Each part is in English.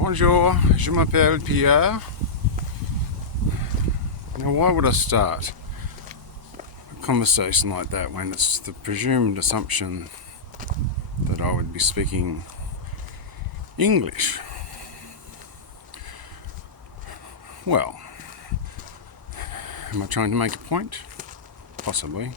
Bonjour, je m'appelle Pierre. Now, why would I start a conversation like that when it's the presumed assumption that I would be speaking English? Well, am I trying to make a point? Possibly.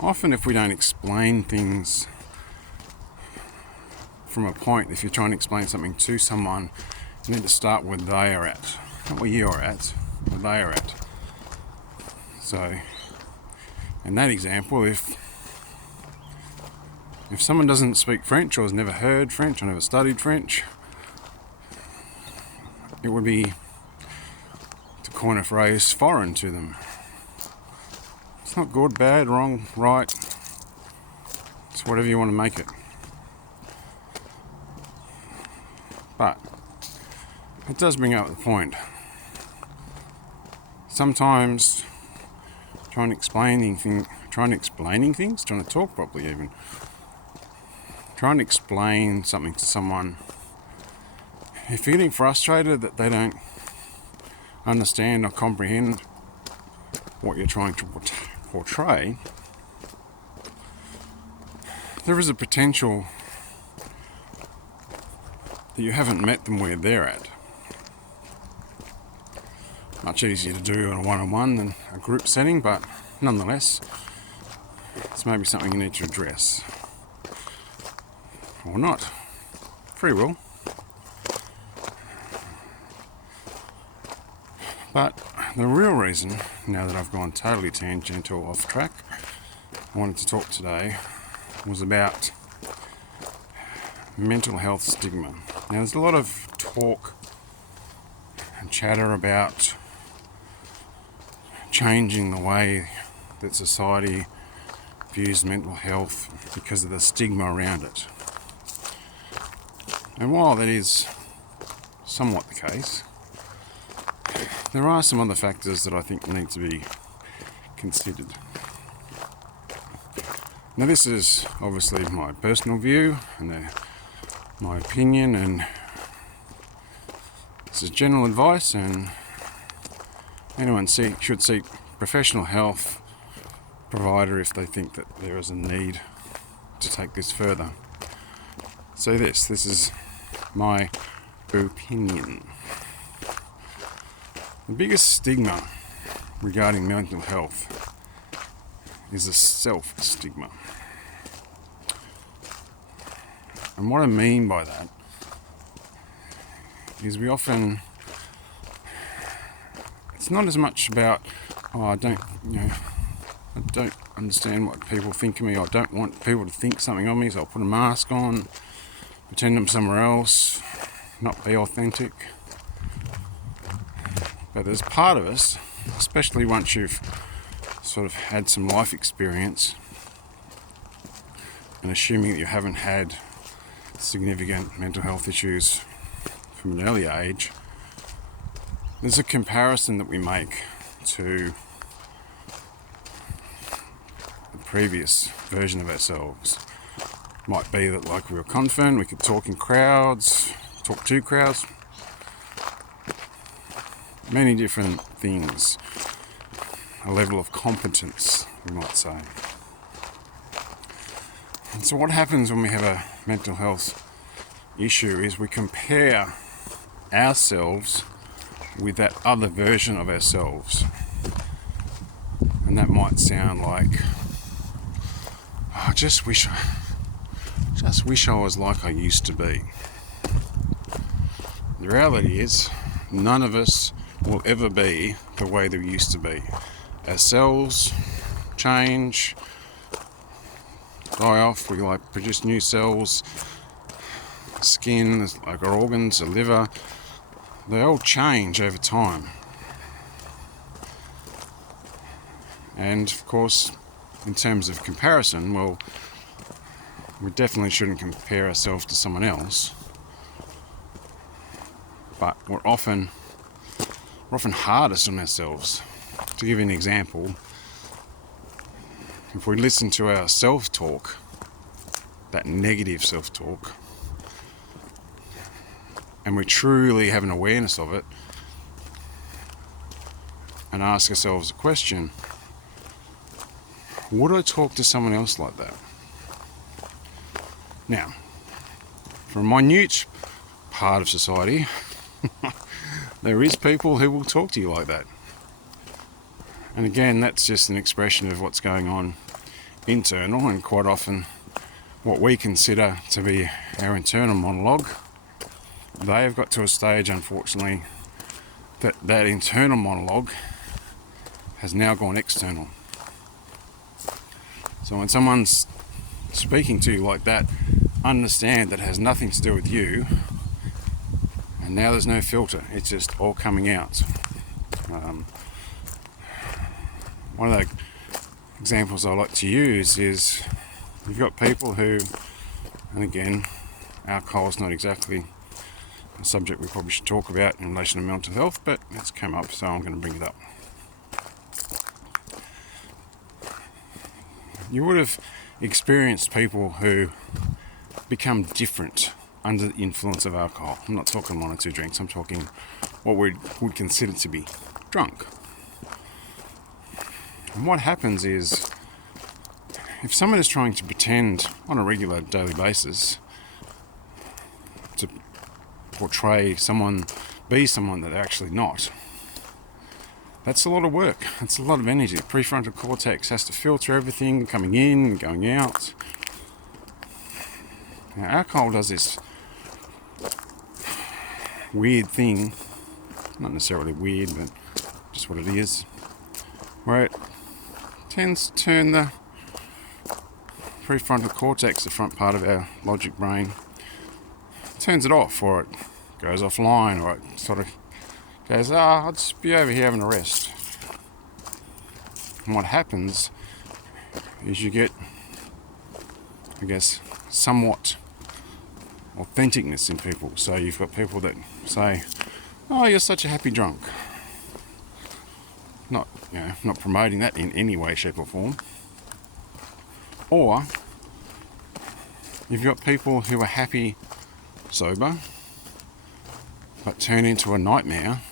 Often, if we don't explain things from a point, if you're trying to explain something to someone, you need to start where they are at, not where you are at, where they are at. So, in that example, if someone doesn't speak French or has never heard French or never studied French, it would be, to coin a phrase, foreign to them. It's not good, bad, wrong, right. It's whatever you want to make it. But it does bring up the point. Sometimes trying to explain things, trying to talk properly even, trying to explain something to someone, if you're getting frustrated that they don't understand or comprehend what you're trying to portray, there is a potential that you haven't met them where they're at. Much easier to do in a one-on-one than a group setting, but nonetheless, it's maybe something you need to address. Or not. Free will. But the real reason, now that I've gone totally tangential off track, I wanted to talk today was about mental health stigma. Now, there's a lot of talk and chatter about changing the way that society views mental health because of the stigma around it. And while that is somewhat the case, there are some other factors that I think need to be considered. Now, this is obviously my personal view and my opinion, and this is general advice, and anyone should seek professional health provider if they think that there is a need to take this further. So this is my opinion. The biggest stigma regarding mental health is a self-stigma. And what I mean by that is we often, it's not as much about, I don't understand what people think of me, I don't want people to think something of me, so I'll put a mask on, pretend I'm somewhere else, not be authentic. But there's part of us, especially once you've sort of had some life experience, and assuming that you haven't had significant mental health issues from an early age, there's a comparison that we make to the previous version of ourselves. Might be that, like, we were confident, we could talk in crowds, talk to crowds, many different things, a level of competence, we might say. And so what happens when we have a mental health issue is we compare ourselves with that other version of ourselves. And that might sound like, I just wish I was like I used to be. The reality is, none of us will ever be the way that we used to be. Our cells change, die off, we produce new cells, skin, like our organs, the liver, they all change over time. And of course, in terms of comparison, well, we definitely shouldn't compare ourselves to someone else, but we're often hardest on ourselves. To give you an example, if we listen to our self-talk, that negative self-talk, and we truly have an awareness of it, and ask ourselves a question: would I talk to someone else like that? Now, for a minute part of society, there is people who will talk to you like that. And again, that's just an expression of what's going on internal, and quite often what we consider to be our internal monologue, they have got to a stage, unfortunately, that that internal monologue has now gone external. So when someone's speaking to you like that, understand that it has nothing to do with you, and now there's no filter, it's just all coming out. One of the examples I like to use is, you've got people who, and again, alcohol is not exactly a subject we probably should talk about in relation to mental health, but it's come up, so I'm going to bring it up. You would have experienced people who become different under the influence of alcohol. I'm not talking 1 or 2 drinks, I'm talking what we would consider to be drunk. And what happens is, if someone is trying to pretend on a regular daily basis to portray someone, be someone that they're actually not, that's a lot of work. That's a lot of energy. The prefrontal cortex has to filter everything coming in and going out. Now, alcohol does this weird thing, not necessarily weird, but just what it is, where it tends to turn the prefrontal cortex, the front part of our logic brain, turns it off, or it goes offline, or it sort of goes, I'll just be over here having a rest. And what happens is you get, I guess, somewhat authenticness in people. So you've got people that say, oh, you're such a happy drunk. Not promoting that in any way, shape or form. Or you've got people who are happy sober, but turn into a nightmare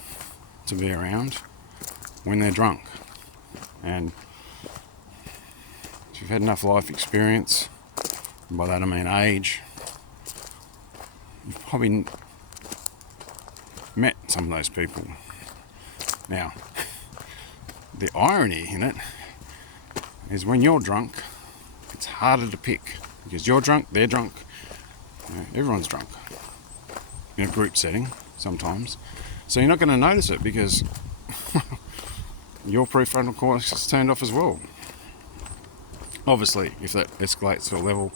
to be around when they're drunk. And if you've had enough life experience, and by that I mean age, you've probably met some of those people. Now, the irony in it is, when you're drunk, it's harder to pick, because you're drunk, they're drunk, everyone's drunk in a group setting sometimes. So you're not going to notice it because your prefrontal cortex is turned off as well. Obviously, if that escalates to a level,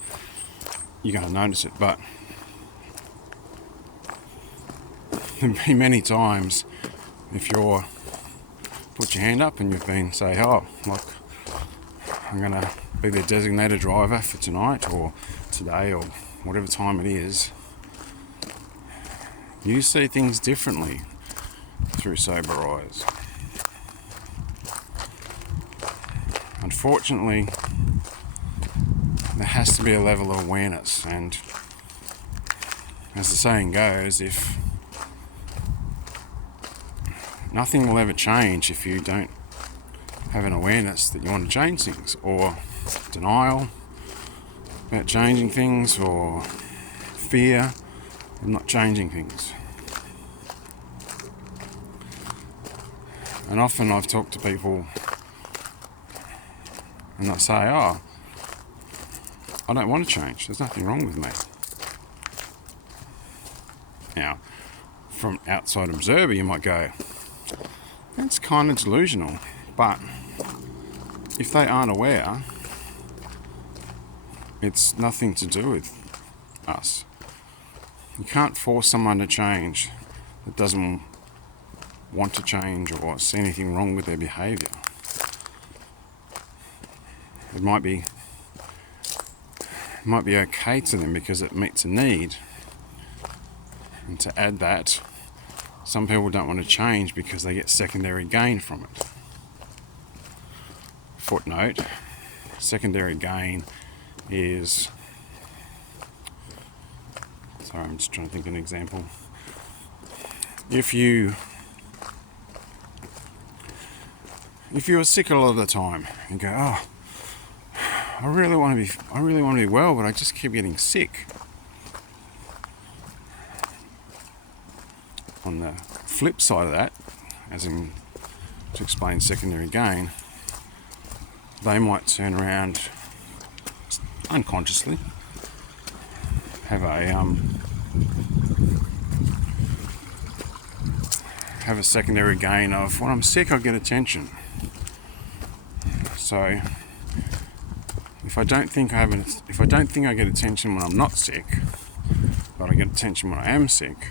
you're going to notice it, but there'll be many times if you're put your hand up and you've been say, oh, look, I'm going to be the designated driver for tonight or today or whatever time it is, you see things differently through sober eyes. Unfortunately, there has to be a level of awareness, and as the saying goes, if nothing will ever change if you don't have an awareness that you want to change things, or denial about changing things, or fear of not changing things. And often I've talked to people and they say, oh, I don't want to change, there's nothing wrong with me. Now, from outside observer, you might go, that's kind of delusional, but if they aren't aware, it's nothing to do with us. You can't force someone to change that doesn't want to change or see anything wrong with their behaviour. It might be okay to them because it meets a need. And to add that, some people don't want to change because they get secondary gain from it. Footnote, secondary gain is Sorry, I'm just trying to think of an example. If you are sick a lot of the time and go, oh, I really want to be well, but I just keep getting sick. On the flip side of that, as in to explain secondary gain, they might turn around unconsciously, have a secondary gain of, when I'm sick I get attention. So if I don't think I get attention when I'm not sick, but I get attention when I am sick,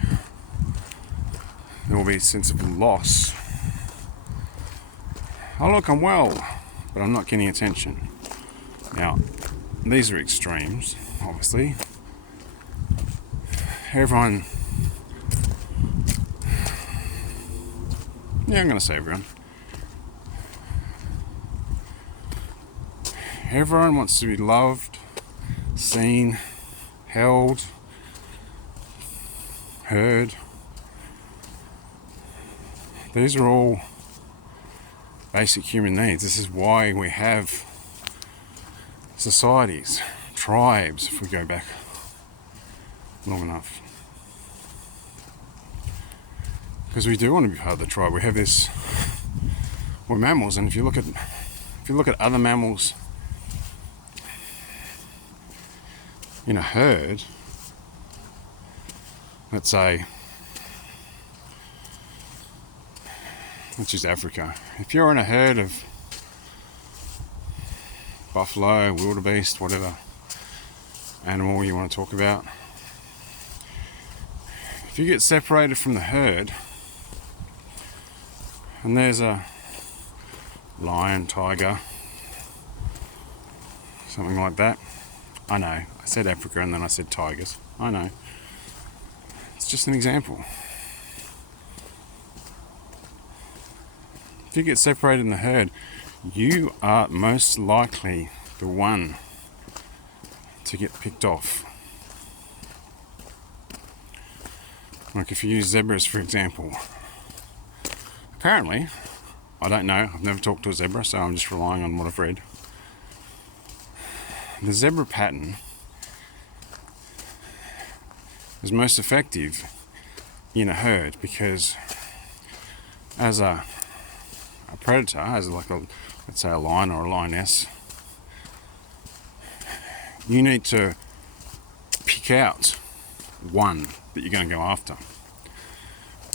there will be a sense of loss. Oh look, I'm well, but I'm not getting attention. Now, these are extremes, obviously. I'm going to say everyone. Everyone wants to be loved, seen, held, heard. These are all basic human needs. This is why we have societies, tribes, if we go back long enough. Because we do want to be part of the tribe. We have this. We're mammals, and if you look at other mammals in a herd, let's say, let's use Africa. If you're in a herd of buffalo, wildebeest, whatever animal you want to talk about, if you get separated from the herd and there's a lion, tiger, something like that, I know, I said Africa and then I said tigers, I know, it's just an example. If you get separated in the herd, you are most likely the one to get picked off. Like if you use zebras for example, apparently, I don't know, I've never talked to a zebra, so I'm just relying on what I've read. The zebra pattern is most effective in a herd because as a predator, as like let's say a lion or a lioness, you need to pick out one that you're going to go after.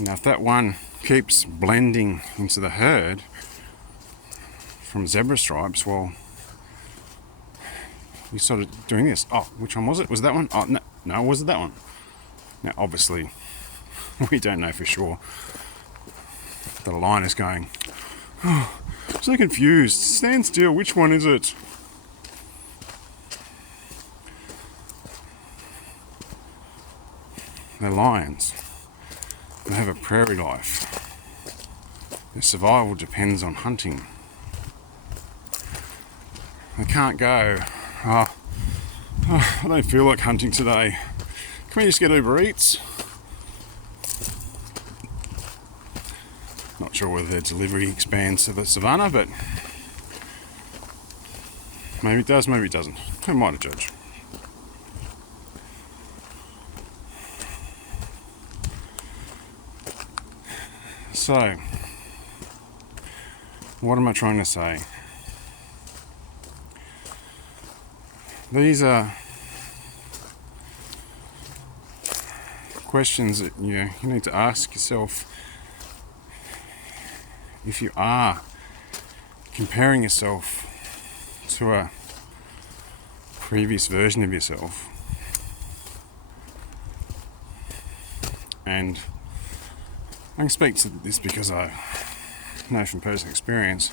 Now if that one keeps blending into the herd from zebra stripes, well, you're sort of doing this. Oh, which one was it? Was it that one? Oh, no, was it that one? Now obviously we don't know for sure. The lion is going, oh, I'm so confused. Stand still, which one is it? They're lions. They have a prairie life. Their survival depends on hunting. They can't go, oh, I don't feel like hunting today. Can we just get Uber Eats? Not sure whether their delivery expands to the savannah, but maybe it does, maybe it doesn't. Who am I to judge? So, what am I trying to say? These are questions that you need to ask yourself if you are comparing yourself to a previous version of yourself. And I can speak to this because I know from personal experience,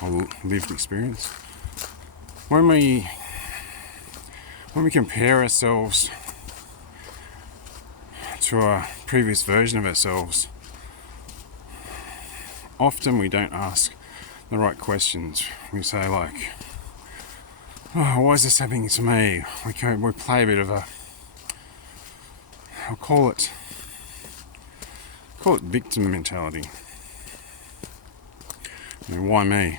or lived experience. When we compare ourselves to a previous version of ourselves, often we don't ask the right questions. We say like, oh, why is this happening to me? We play a bit of a, I'll call it victim mentality. I mean, why me?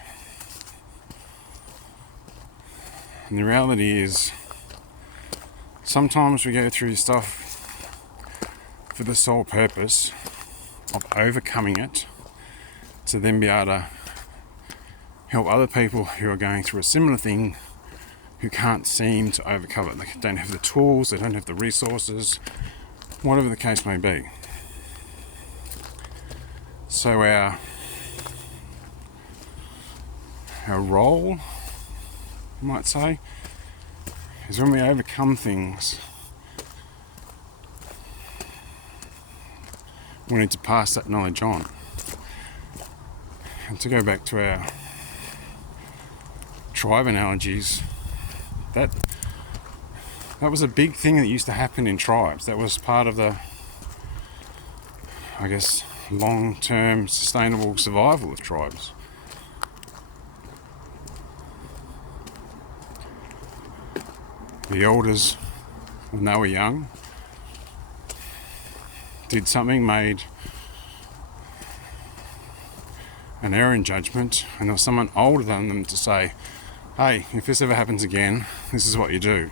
And the reality is, sometimes we go through stuff for the sole purpose of overcoming it, to then be able to help other people who are going through a similar thing, who can't seem to overcome it. They don't have the tools, they don't have the resources, whatever the case may be. So our role, you might say, is when we overcome things, we need to pass that knowledge on. And to go back to our tribe analogies, that was a big thing that used to happen in tribes. That was part of the, I guess, long-term sustainable survival of tribes. The elders, when they were young, did something, made an error in judgment, and there was someone older than them to say, hey, if this ever happens again, this is what you do.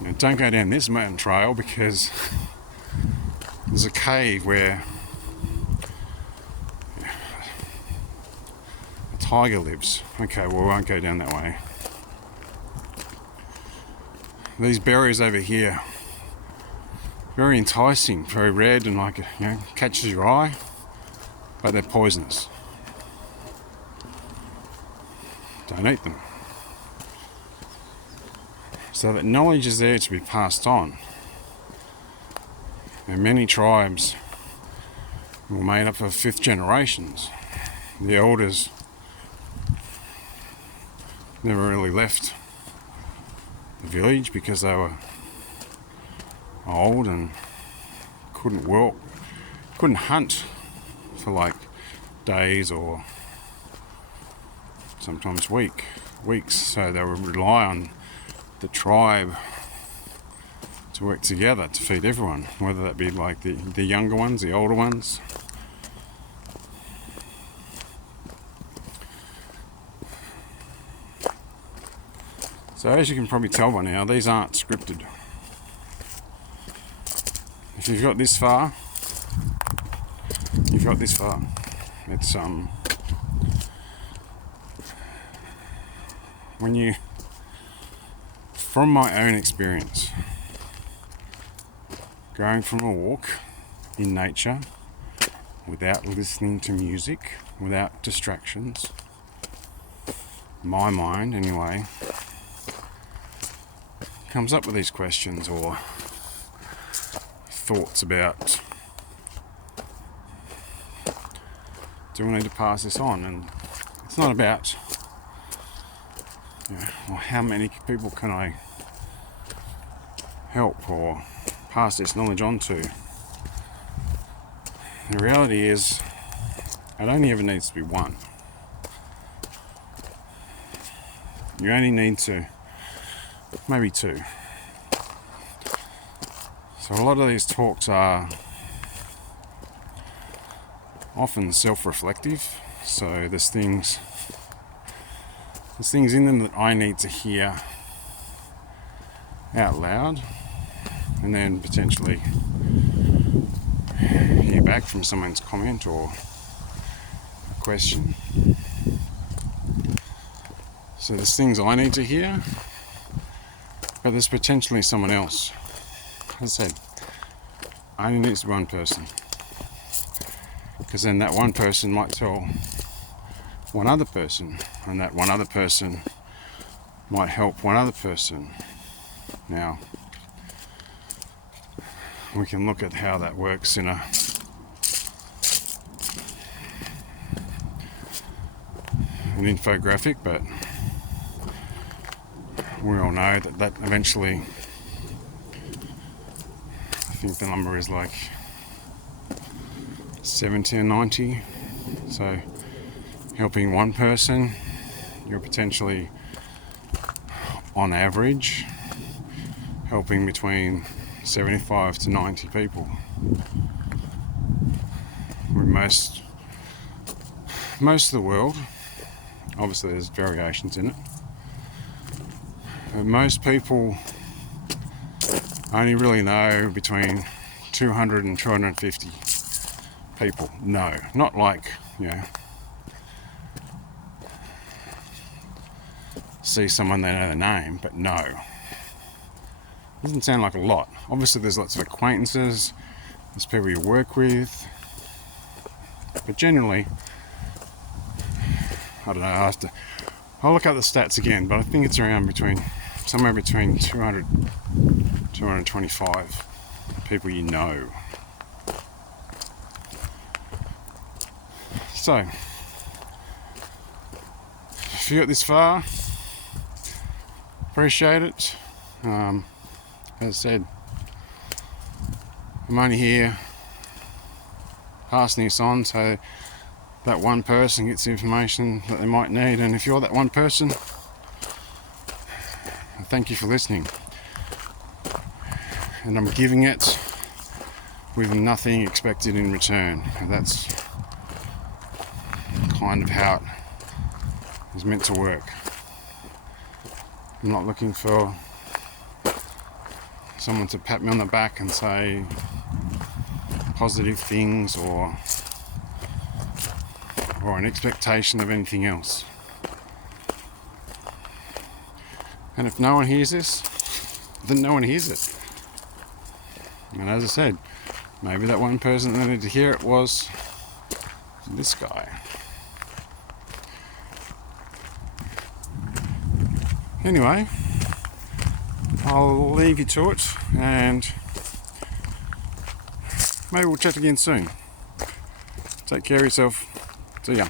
You know, don't go down this mountain trail because there's a cave where a tiger lives. Okay, well, we won't go down that way. These berries over here, very enticing, very red, and like, you know, catches your eye, but they're poisonous. Don't eat them. So that knowledge is there to be passed on. And many tribes were made up of fifth generations. The elders never really left the village because they were old and couldn't hunt for like days or sometimes weeks. So they would rely on the tribe to work together to feed everyone, whether that be like the younger ones, the older ones. So as you can probably tell by now, these aren't scripted. If you've got this far, you've got this far. It's from my own experience, going from a walk in nature without listening to music, without distractions, my mind anyway comes up with these questions or thoughts about, do I need to pass this on? And it's not about, you know, well, how many people can I help or pass this knowledge on to. The reality is, it only ever needs to be one. You only need to, maybe two. So a lot of these talks are often self-reflective. So there's things in them that I need to hear out loud, and then potentially hear back from someone's comment or a question. So there's things I need to hear, but there's potentially someone else. As I said, only needs to be one person, because then that one person might tell one other person, and that one other person might help one other person. Now, we can look at how that works in an infographic, but we all know that eventually, I think the number is like 70 or 90. So helping one person, you're potentially on average, helping between 75 to 90 people. With most of the world, obviously there's variations in it, but most people only really know between 200 and 250 people. No, not like, see someone they know the name, but no. Doesn't sound like a lot. Obviously there's lots of acquaintances, there's people you work with, but generally, I don't know, I'll look up the stats again, but I think it's around somewhere between 200, 225 people you know. So, if you got this far, appreciate it. As I said, I'm only here passing this on so that one person gets the information that they might need, and if you're that one person, thank you for listening. And I'm giving it with nothing expected in return. And that's kind of how it is meant to work. I'm not looking for someone to pat me on the back and say positive things or an expectation of anything else. And if no one hears this, then no one hears it. And as I said, maybe that one person that needed to hear it was this guy. Anyway, I'll leave you to it, and maybe we'll chat again soon. Take care of yourself. See ya.